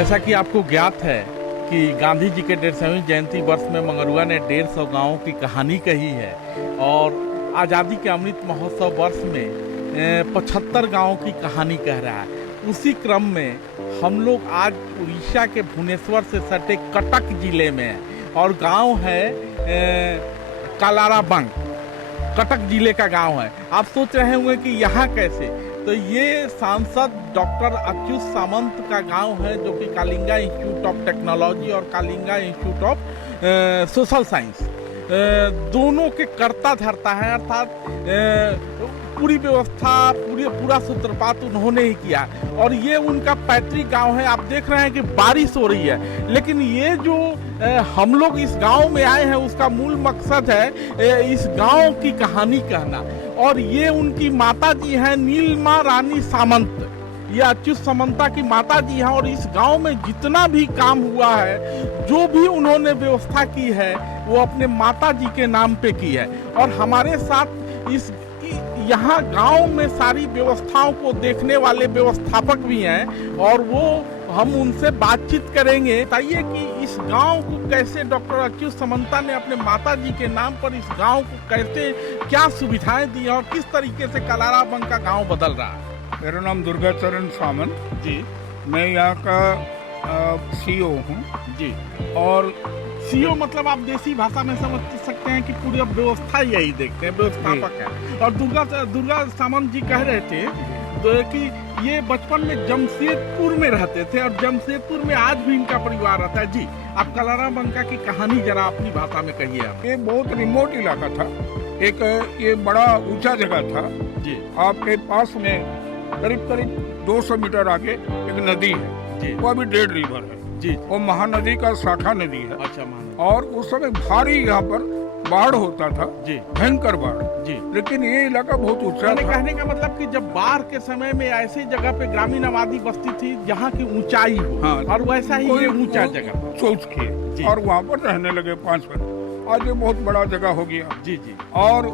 जैसा कि आपको ज्ञात है कि गांधी जी के 150वीं जयंती वर्ष में मंगरुआ ने 150 गांवों की कहानी कही है और आज़ादी के अमृत महोत्सव वर्ष में 75 गांवों की कहानी कह रहा है। उसी क्रम में हम लोग आज उड़ीसा के भुवनेश्वर से सटे कटक जिले में हैं और गांव है कालाराबंग, कटक जिले का गांव है। आप सोच रहे होंगे कि यहाँ कैसे, तो ये सांसद डॉक्टर अच्युत सामंत का गांव है जो कि कलिंगा इंस्टीट्यूट ऑफ टेक्नोलॉजी और Kalinga institute of social science दोनों के कर्ता धर्ता है। अर्थात पूरी व्यवस्था पूरा सूत्रपात उन्होंने ही किया और ये उनका पैतृक गांव है। आप देख रहे हैं कि बारिश हो रही है, लेकिन ये जो हम लोग इस गांव में आए हैं उसका मूल मकसद है इस गांव की कहानी कहना। और ये उनकी माता जी हैं नीलमा रानी सामंत, ये अच्युत सामंता की माता जी हैं। और इस गांव में जितना भी काम हुआ है, जो भी उन्होंने व्यवस्था की है, वो अपने माता जी के नाम पे की है। और हमारे साथ इस यहाँ गांव में सारी व्यवस्थाओं को देखने वाले व्यवस्थापक भी हैं और वो हम उनसे बातचीत करेंगे। बताइए कि इस गांव को कैसे डॉक्टर अच्युत सामंता ने अपने माता जी के नाम पर इस गांव को कैसे क्या सुविधाएं दी और किस तरीके से कालाराबंग का गांव बदल रहा है। मेरा नाम दुर्गाचरण सामंत जी, मैं यहाँ का सीईओ हूँ जी। और सीईओ मतलब आप देसी भाषा में समझ सकते हैं कि पूरी व्यवस्था यही देखते हैं, व्यवस्थापक है। और दुर्गा सामंत जी कह रहे थे तो कि ये बचपन में जमशेदपुर में रहते थे और जमशेदपुर में आज भी इनका परिवार रहता है। जी, आप कालाराबंग की कहानी जरा अपनी भाषा में कहिए आप। ये बहुत रिमोट इलाका था, एक ये बड़ा ऊंचा जगह था जी। आपके पास में करीब 200 मीटर आगे एक नदी है जी, वो अभी डेड रिवर है जी। वो महानदी का शाखा नदी है। अच्छा, और उस समय भारी यहाँ पर बाढ़ होता था जी, भयंकर बाढ़ जी। लेकिन ये इलाका बहुत ऊंचा था। कहने का मतलब कि जब बाढ़ के समय में ऐसी जगह पे ग्रामीण आबादी बसती थी जहाँ की ऊंचाई हो, हाँ, और वैसा ही ये ऊंचा जगह सोच के और वहाँ पर रहने लगे 5 मिनट। आज ये बहुत बड़ा जगह हो गया। जी जी। और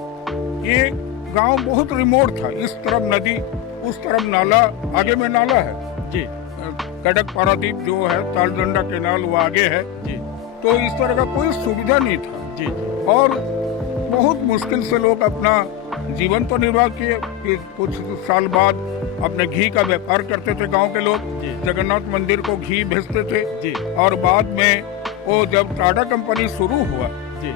ये गांव बहुत रिमोट था, इस तरफ नदी उस तरफ नाला, आगे में नाला है जी, कटक पारादीप जो है तालडंडा केनाल वो आगे है जी। तो इस तरह का कोई सुविधा नहीं था जी। और बहुत मुश्किल से लोग अपना जीवन तो निर्वाह किए। फिर कुछ साल बाद अपने घी का व्यापार करते थे गांव के लोग, जगन्नाथ मंदिर को घी भेजते थे जी। और बाद में वो जब टाटा कंपनी शुरू हुआ जी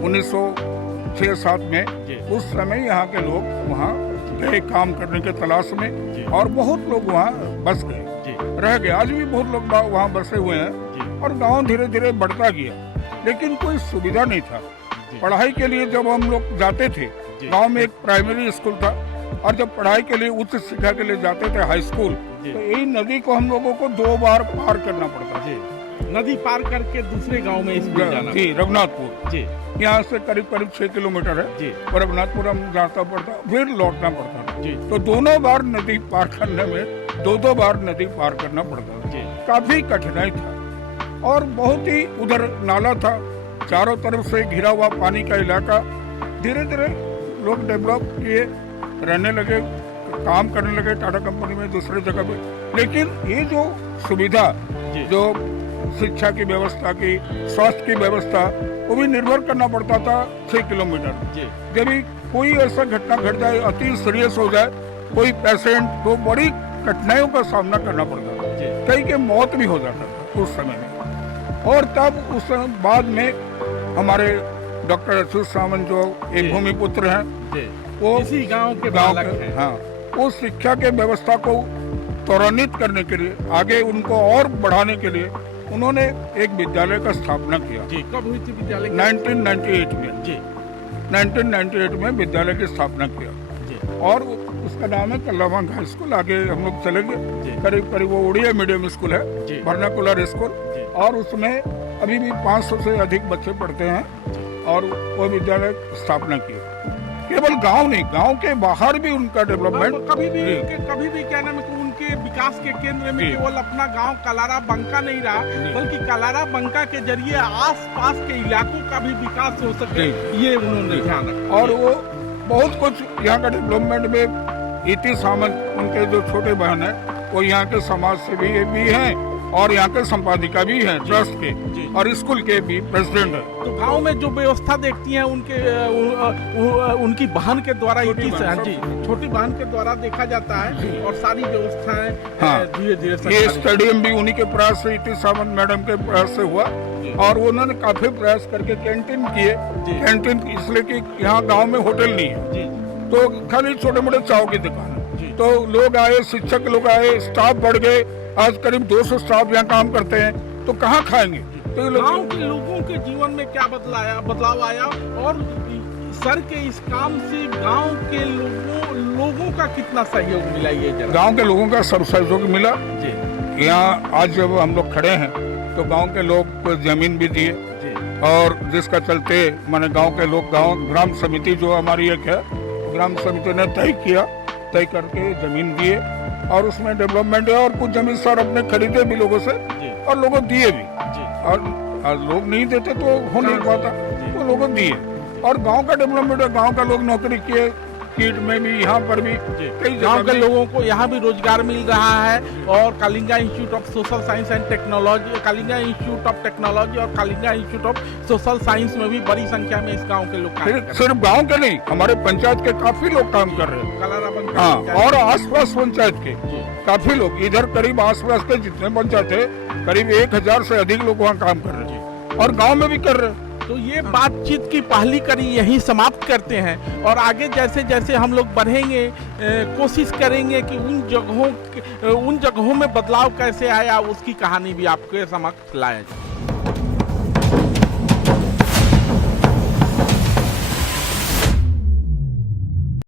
1906-7 में जी। उस समय यहाँ के लोग वहाँ गए काम करने के तलाश में जी। और बहुत लोग वहाँ बस गए रह गए। आज भी बहुत लोग वहाँ बसे हुए हैं और गांव धीरे धीरे बढ़ता गया, लेकिन कोई सुविधा नहीं था। पढ़ाई के लिए जब हम लोग जाते थे, गांव में एक प्राइमरी स्कूल था और जब पढ़ाई के लिए उच्च शिक्षा के लिए जाते थे हाई स्कूल, तो यही नदी को हम लोगों को 2 बार पार करना पड़ता था। नदी पार करके दूसरे गांव में स्कूल जाना। जी, रघुनाथपुर जी, यहाँ से करीब 6 किलोमीटर है जी। और रघुनाथपुर हम जाता पड़ता फिर लौटना पड़ता जी। तो दोनों बार नदी पार करने में 2 बार नदी पार करना पड़ता जी। काफी कठिनाई था और बहुत ही उधर नाला था, चारों तरफ से घिरा हुआ पानी का इलाका। धीरे धीरे लोग डेवलप किए, रहने लगे, काम करने लगे टाटा कंपनी में दूसरे जगह पे। लेकिन ये जो सुविधा, जो शिक्षा की व्यवस्था की, स्वास्थ्य की व्यवस्था, वो भी निर्भर करना पड़ता था 6 किलोमीटर। जब भी कोई ऐसा घटना घट जाए, अति सीरियस हो जाए कोई पेशेंट, तो बड़ी कठिनाइयों का सामना करना पड़ता था, कई के मौत भी हो जाता था उस समय में। और तब उस बाद में हमारे डॉक्टर अच्युत सामंत जो एक भूमिपुत्र हैं, वो इसी गांव के हाँ, वो शिक्षा के व्यवस्था को त्वरान्वित करने के लिए, आगे उनको और बढ़ाने के लिए उन्होंने एक विद्यालय का स्थापना किया जी। कब हुई थी विद्यालय? 1998 में जी। 1998 में विद्यालय की स्थापना किया जी। और उसका नाम है कालाराबंग हाई स्कूल। आगे हम लोग चले गए, करीब वो उड़िया मीडियम स्कूल है, वर्नाकुलर स्कूल, और उसमें अभी भी 500 से अधिक बच्चे पढ़ते हैं और वो विद्यालय स्थापना की। केवल गांव नहीं, गांव के बाहर भी उनका डेवलपमेंट कभी भी क्या नाम है, उनके विकास के केंद्र में केवल अपना गांव कालाराबंग नहीं रहा, बल्कि कालाराबंग के जरिए आस-पास के इलाकों का भी विकास हो सके, ये उन्होंने ध्यान रखा। और वो बहुत कुछ यहाँ का डेवलपमेंट में इति सामंत, उनके जो छोटे बहन है, वो यहाँ के समाज सेवी भी हैं और यहाँ के संपादिका भी हैं ट्रस्ट के और स्कूल के भी प्रेसिडेंट हैं। तो गांव में जो व्यवस्था देखती हैं उनके उनकी बहन के द्वारा छोटी बहन के द्वारा देखा जाता है और सारी व्यवस्थाएं धीरे धीरे ये स्टेडियम भी उन्हीं के प्रयास से इति सावंत मैडम के प्रयास से हुआ और उन्होंने काफी प्रयास करके कैंटीन किए। कैंटीन इसलिए कि यहाँ गांव में होटल नहीं है तो खाली छोटे मोटे चाव की दुकान है, तो लोग आए, शिक्षक लोग आए, स्टाफ बढ़ गए, आज करीब 200 स्टाफ यहाँ काम करते हैं, तो कहाँ खाएंगे। तो गांव के लोगों के जीवन में क्या बदलाव आया और सर के इस काम से गांव के लोगों का कितना सहयोग मिला, ये गांव के लोगों का सब सहयोग मिला। यहाँ आज जब हम लोग खड़े हैं तो गांव के लोग को जमीन भी दिए और जिसका चलते माने गांव के लोग ग्राम समिति जो हमारी एक है, ग्राम समिति ने तय करके जमीन दिए और उसमें डेवलपमेंट है और कुछ जमीन सर अपने खरीदे भी लोगों से और लोगों दिए भी और लोग नहीं देते तो हो नहीं पाता तो लोगों दिए और गांव का डेवलपमेंट है। गांव का लोग नौकरी किए, कीट में भी, यहाँ पर भी कई गांव के लोगों को यहाँ भी रोजगार मिल रहा है और Kalinga institute of social science and technology, Kalinga institute of technology और Kalinga institute of social science में भी बड़ी संख्या में इस गांव के लोग सिर्फ गांव के नहीं, हमारे पंचायत के काफी लोग काम कर रहे हैं। हाँ, और आसपास पंचायत के काफी लोग, इधर करीब आसपास के जितने पंचायत है करीब 1000 से अधिक लोग वहाँ काम कर रहे हैं और गाँव में भी कर रहे हैं। तो ये बातचीत की पहली कड़ी यहीं समाप्त करते हैं और आगे जैसे जैसे हम लोग बढ़ेंगे कोशिश करेंगे कि उन जगहों में बदलाव कैसे आया उसकी कहानी भी आपके समक्ष लाया जाए।